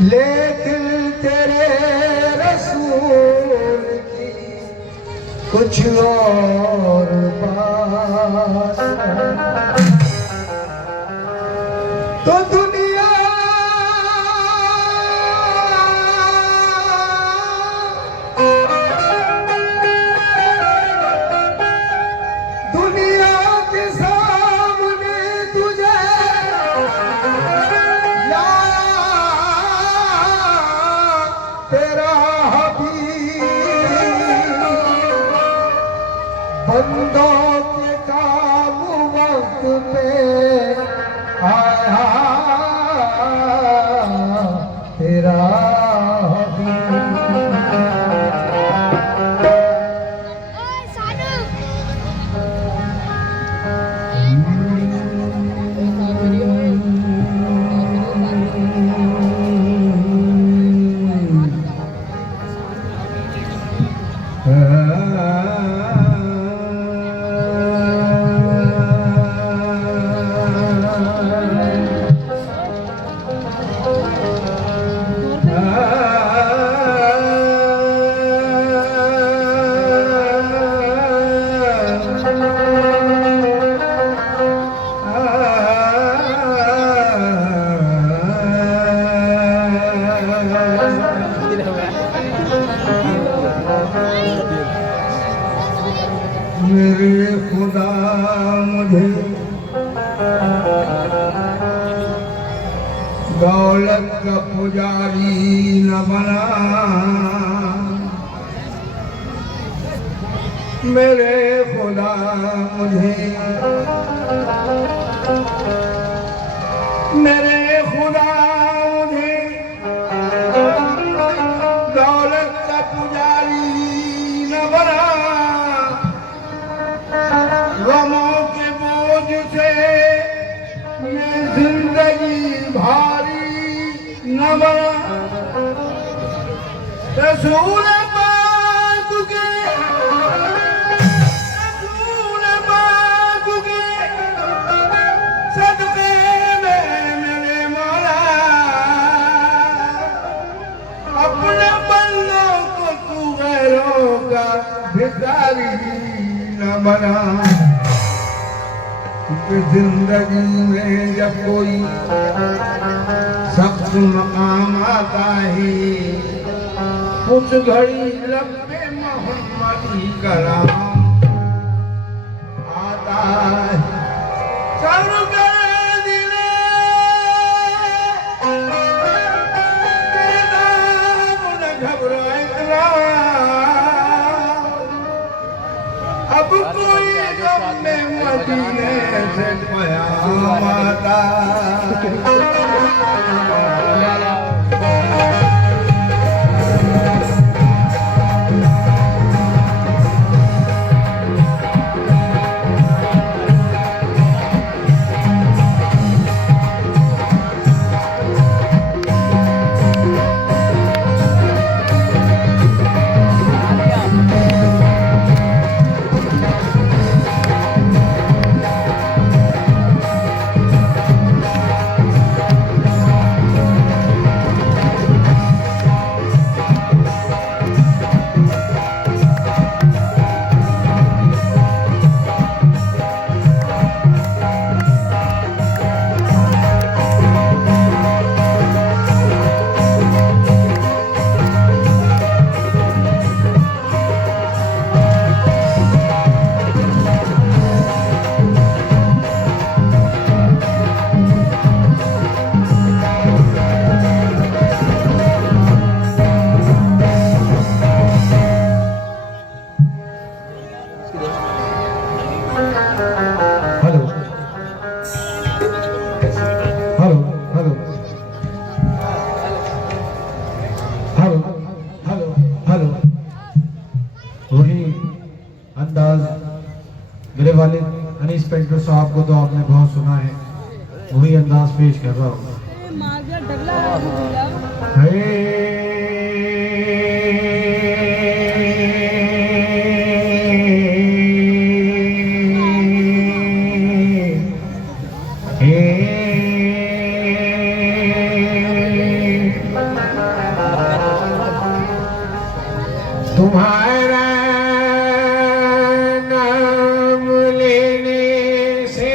लेकिन तेरे रसूल की कुछ और बात है। तो दुनिया दुनिया के सामने तुझे तेरा हबीब बंदों के काम वक्त पे आया तेरा मेरे खुदा मुझे दौलत का पुजारी न बना, मेरे खुदा मुझे मेरे खुदा मुझे दौलत का पुजारी न बना, गमों के बोझ से ये जिंदगी भारी न बना। रसूल पाक के सदके में मेरे मौला अपने बंदों को तू गैरों का भिखारी न बना। जिंदगी में जब कोई सख्त मकाम आता है, कुछ घड़ी लब पे मोहम्मदी कलाम आता है। चल गए दिले तेरे नाम न घबराए, अब कोई गम में मदीने से प्याम आता। मेरे वालिद अनीस पेंटर साहब को तो आपने बहुत सुना है, वही अंदाज पेश कर रहा हूँ। तुम्हारा नाम लेने से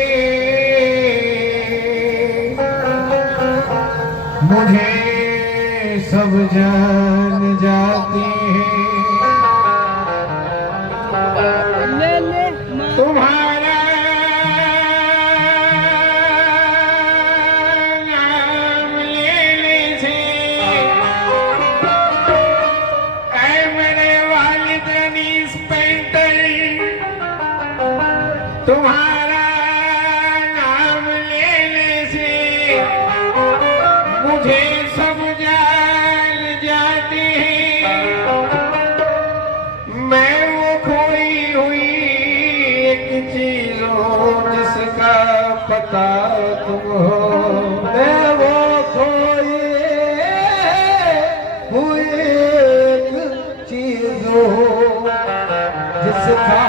मुझे सब जान जाते हैं। तुम्हारा नाम लेने से तुम्हारा नाम लेने से मुझे सब जान जाते हैं। मैं वो खोई हुई एक चीज हूँ जिसका पता तुम हो। मैं वो खोई हुई एक चीज हूँ जिसका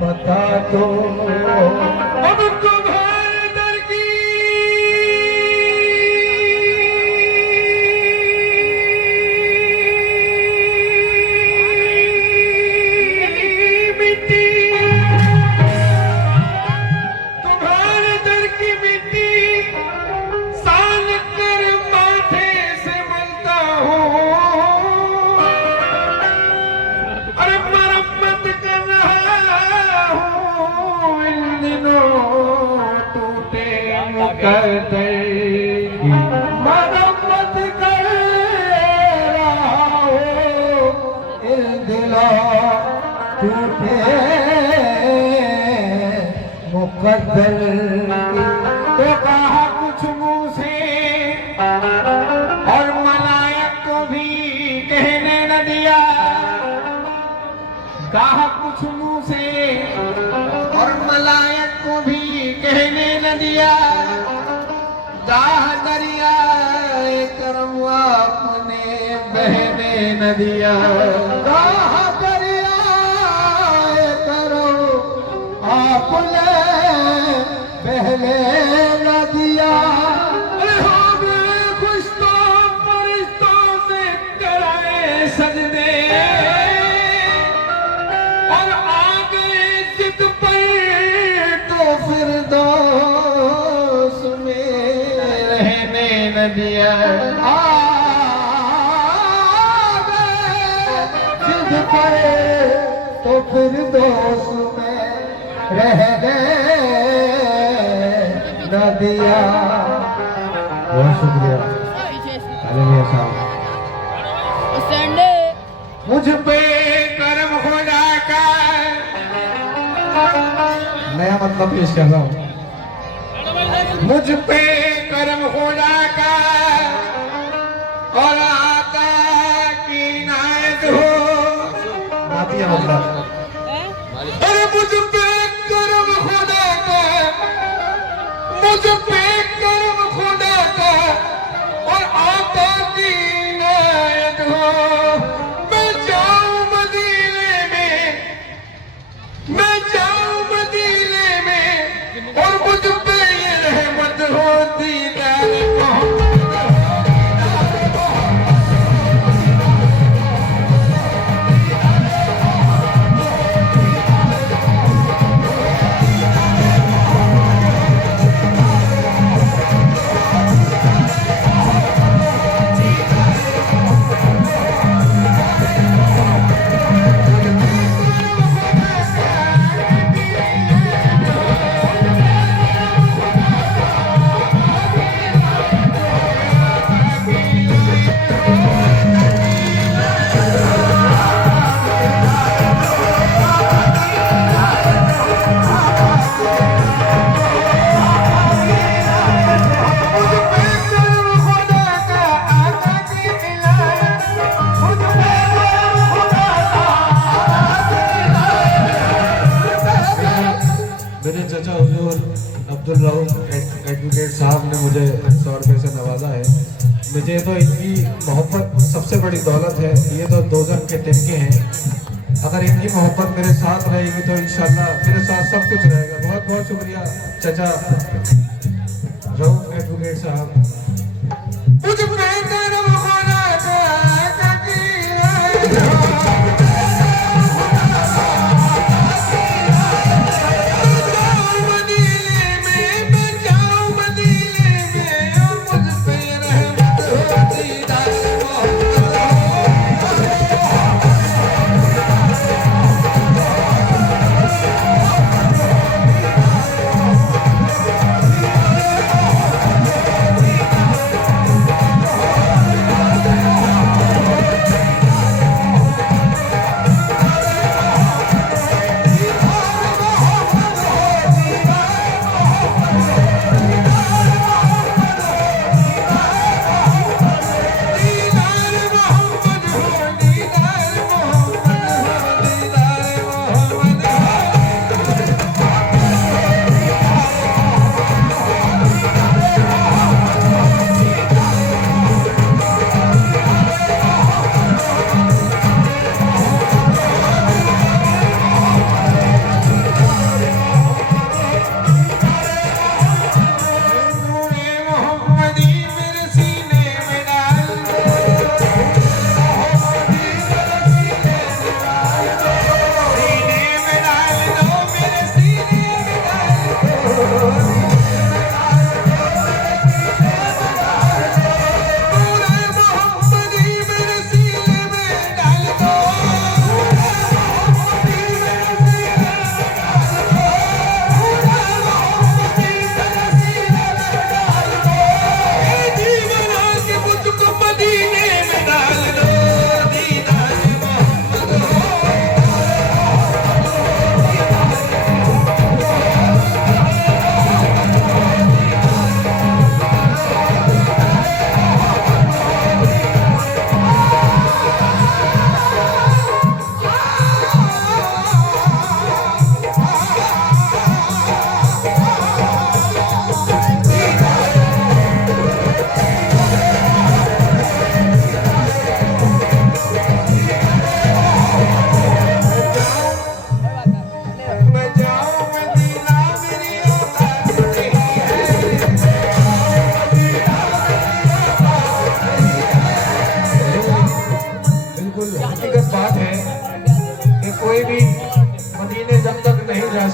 पता तो अब तुम्हारे दर की मिट्टी, तुम्हारे दर की मिट्टी सान कर माथे से मलता हूँ। अरे मरम्मत कर रहा हूँ इन दिनों टूटे मुकद्दर की। मरम्मत कर रहा हूँ इन दिनों टूटे मुकद्दर की। तो कहा कुछ मुँह से और मलायक को भी कहने न दिया। कहा कुछ मुँह से और मलायक को भी कहने न दिया। दाह दरियाए करम आपने बहने न दिया। दाह दरियाए करम आपने बहने न दिया। अरे हो गए खुश तो फरिश्तों से कराए सजदे और आ गए जिद पर तो फिर दोस्त में रहने न दिया। आ गए जिद पर तो फिर दोस्त में रहने न दिया। बहुत शुक्रिया हालेलुया साहब। मुझ पे करम खुदा का नया मतलब पेश कर रहा हूँ। मुझ पे करम खुदा का और आता की नायत हो। आती है मतलब अरे मुझ पे करम खुदा का, मुझ पे करम खुदा का और आता की नायत हो। मैं जाऊं मदीने में, मैं जाऊं मदीने में और मुझ पे ये रहमत होती अब्दुल रऊफ एडवोकेट साहब ने मुझे 100 रुपये से नवाजा है। मुझे तो इनकी मोहब्बत सबसे बड़ी दौलत है। ये तो दोजख के तिनके हैं। अगर इनकी मोहब्बत मेरे साथ रहेगी तो इंशाल्लाह मेरे साथ सब कुछ रहेगा। बहुत बहुत शुक्रिया चाचा रऊफ एडवोकेट साहब।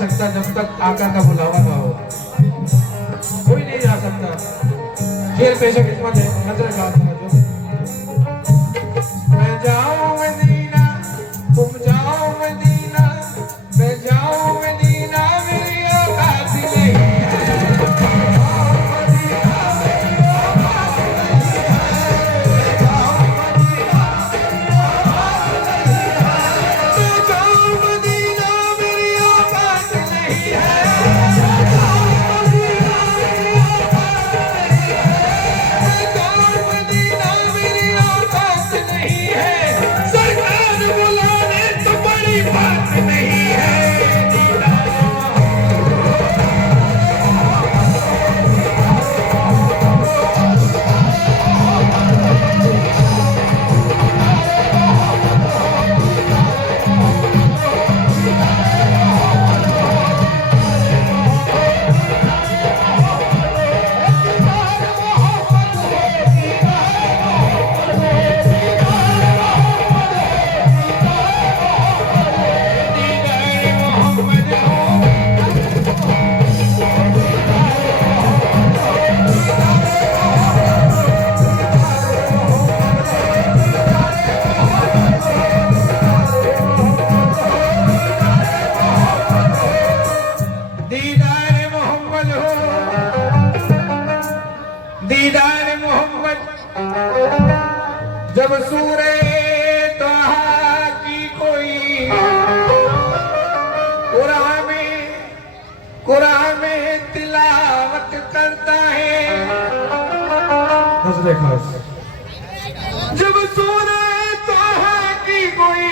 सकता जब तक आका का बुलावा ना हो। कोई नहीं जा सकता। शेर पेशा किस्मत है। नजर का मैं जाऊं मदीना, तुम जाओ मदीना, मैं जाऊं मदीना, मेरी औकात नहीं है। दीदार मोहम्मद जब सूरे तोहा की कोई कुरान में तिलावत करता है। जब सूरे तोहा की कोई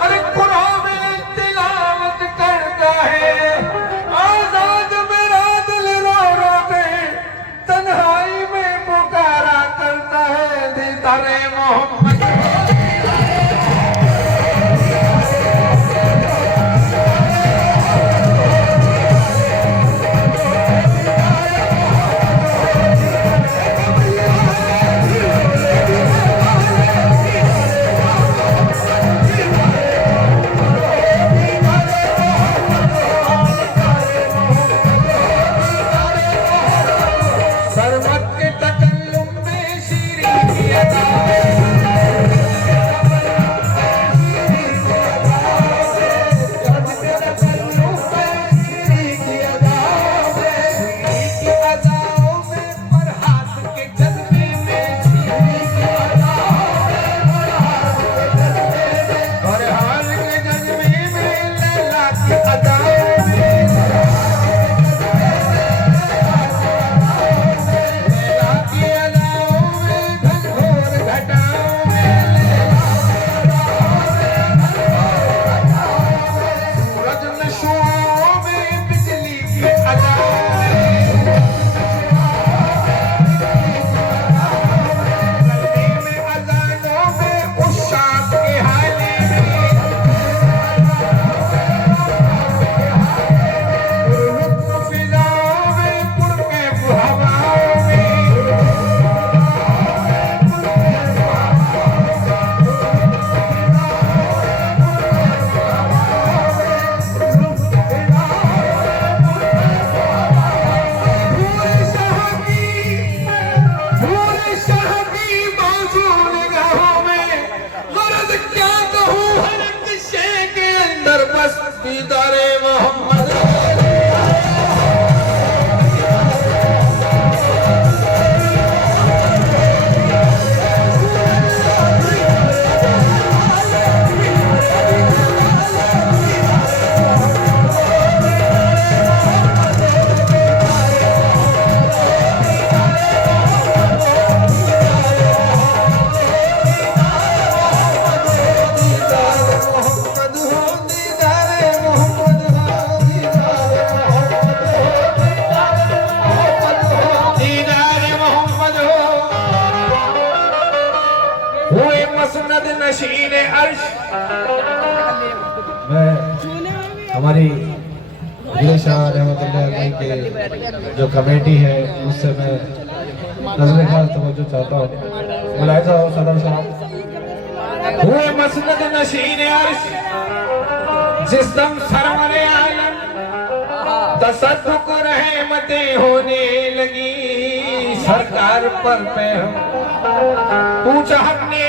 अरे कुरान में तिलावत करता है, आजाद मेरा दीदारे मोहम्मद मैं हमारी शाह रहमतुल्लाह अलैह के जो कमेटी है उससे मैं नजर खास तवज्जो चाहता हूँ। मुलाहिजा हो सदर साहब, हुए मसनद नशीन अर्श जिस दम सरवरे आलम तसद्दुक रहमतें होने लगी सरकार पर पे हम पूछा हमने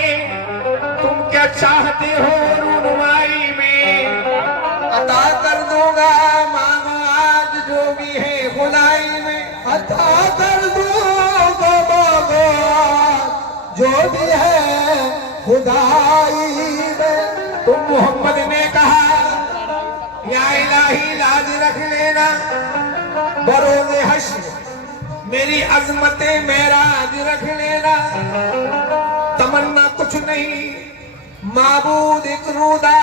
तुम क्या चाहते हो रुनमाई में अता कर दूंगा मांगो आज जो भी है खुदाई में अता कर दूंगा मांगो जो भी है खुदाई में। तुम मोहम्मद ने कहा या इलाही लाज रख लेना बरोज़े हश्र मेरी अजमतें मेराज रख लेना। तमन्ना कुछ नहीं माबूद एक रूदा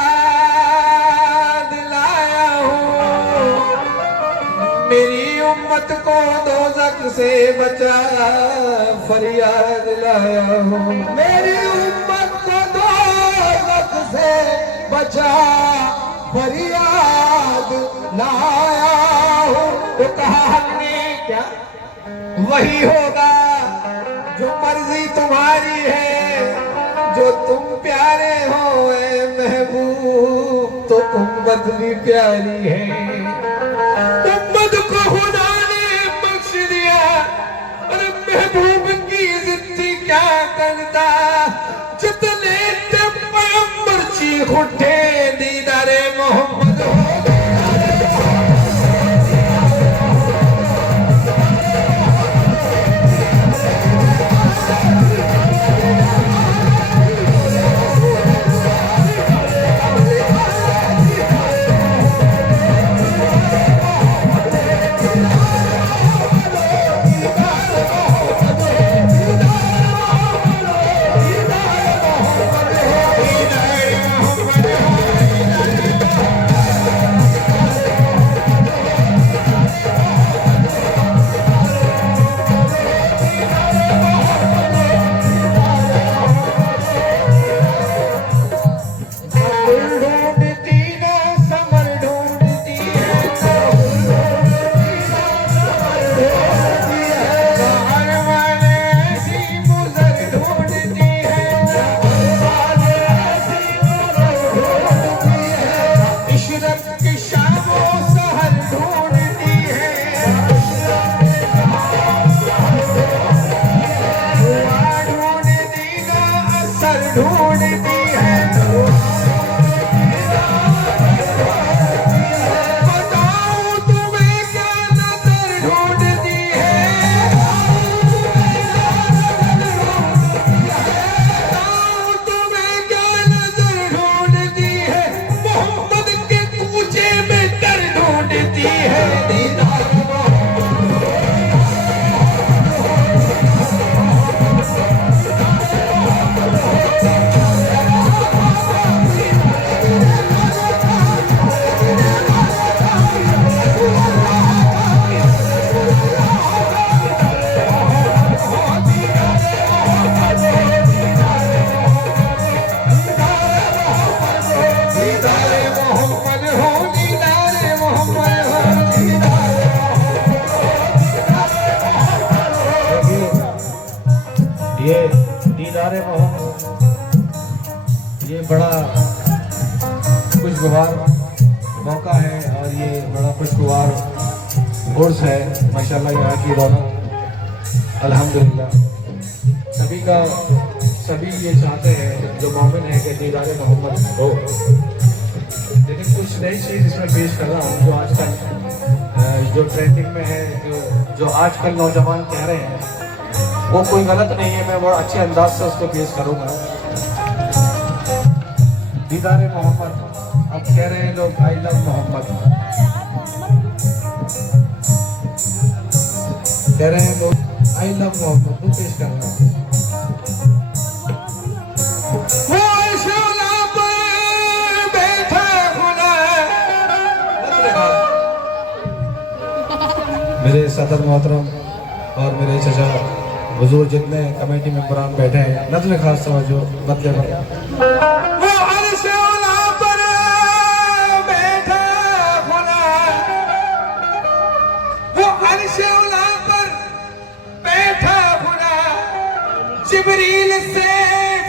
दिलाया हूँ मेरी उम्मत को दोज़ख से बचा फरियाद लाया हूँ मेरी उम्मत को दोज़ख से बचा फरियाद लाया हूँ। तो कहा हमने क्या वही होगा जो मर्जी तुम्हारी है जो तुम प्यारे हो ए महबूब तो उम्मत भी प्यारी है। उम्मत को खुदा ने बख्श दिया और महबूब की जिंदगी क्या करता जितने पैगंबर चीख उठे दीदारे मोहम्मद हो ये दीदारे मोहम्मद ये बड़ा खुशगवार मौका है और ये बड़ा खुशगवार उर्स है माशाल्लाह। यहाँ की रौनक अल्हम्दुलिल्लाह सभी ये चाहते हैं जो मोमिन है कि दीदारे मोहम्मद हो। लेकिन कुछ नई चीज़ इसमें पेश कर रहा हूँ जो आजकल जो ट्रेंडिंग में है, जो आजकल नौजवान कह रहे हैं वो कोई गलत नहीं है। मैं बहुत अच्छे अंदाज से उसको पेश करूँगा। दीदार मोहम्मद, अब कह रहे हैं लोग आई लव मोहम्मद, कह रहे हैं लोग आई लव मोहम्मद, वो पेश कर रहा हूँ। मेरे सदर मोहतरम और मेरे चचा हुजूर जितने कमेटी मेंबरान बैठे हैं, नज़्म खास समझो मतलब वो अर्श औला पर बैठा खुदा, वो अर्श औला पर बैठा खुदा, जिब्रील से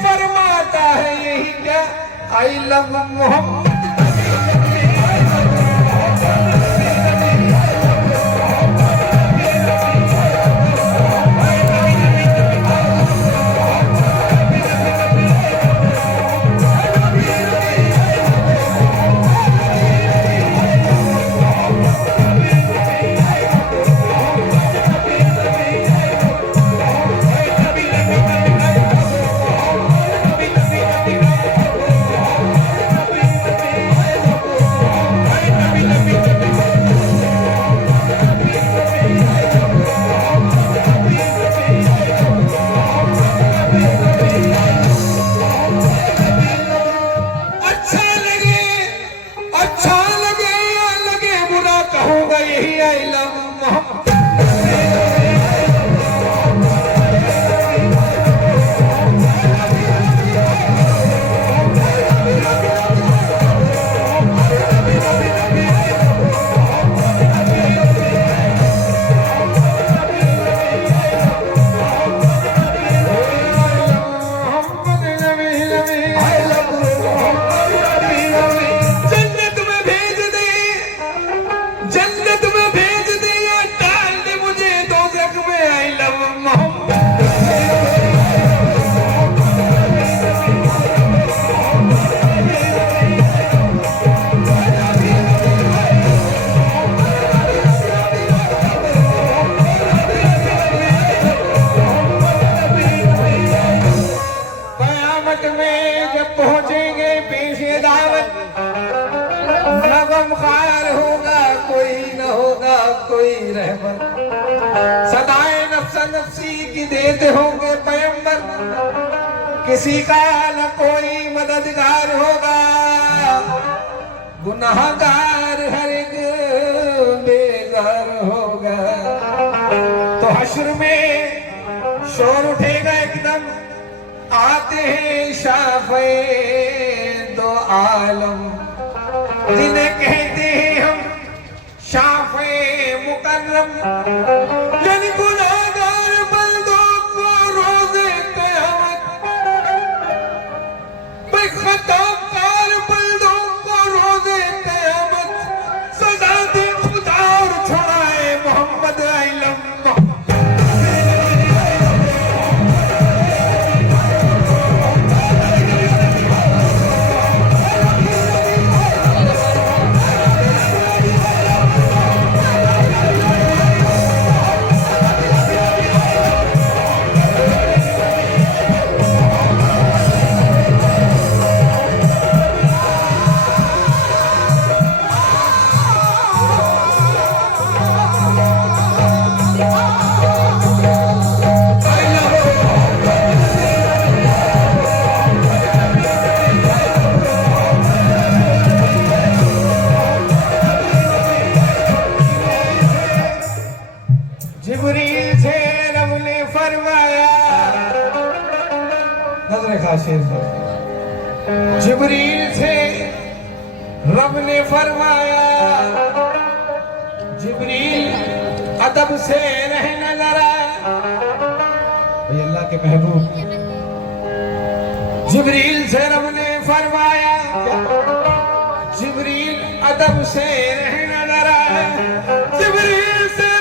फरमाता है यही क्या, आई लव मोहम्मद। सदाए नफ्सा नफ्सी की देते होंगे पैगंबर, किसी का न कोई मददगार होगा, गुनाहगार हर एक बेगार होगा। तो हश्र में शोर उठेगा एकदम, आते हैं शाफ़े दो आलम, जिन्हें कहते हैं हम शाफ़े मुकर्रम, यानी गुनाहगार बंदों को रोज़े क़यामत, खताकार बंदों को रोज़े क़यामत सज़ा दे खुदा और छुड़ाए मोहम्मद आलम। जिब्रील से रब ने फरमाया, नज़र खासिर, जिब्रील से रब ने फरमाया, जिब्रील अदब से रहना जरा, भाई अल्लाह के महबूब, जिब्रील से रब ने फरमाया, जिब्रील अदब से रहना जरा, जिब्रील से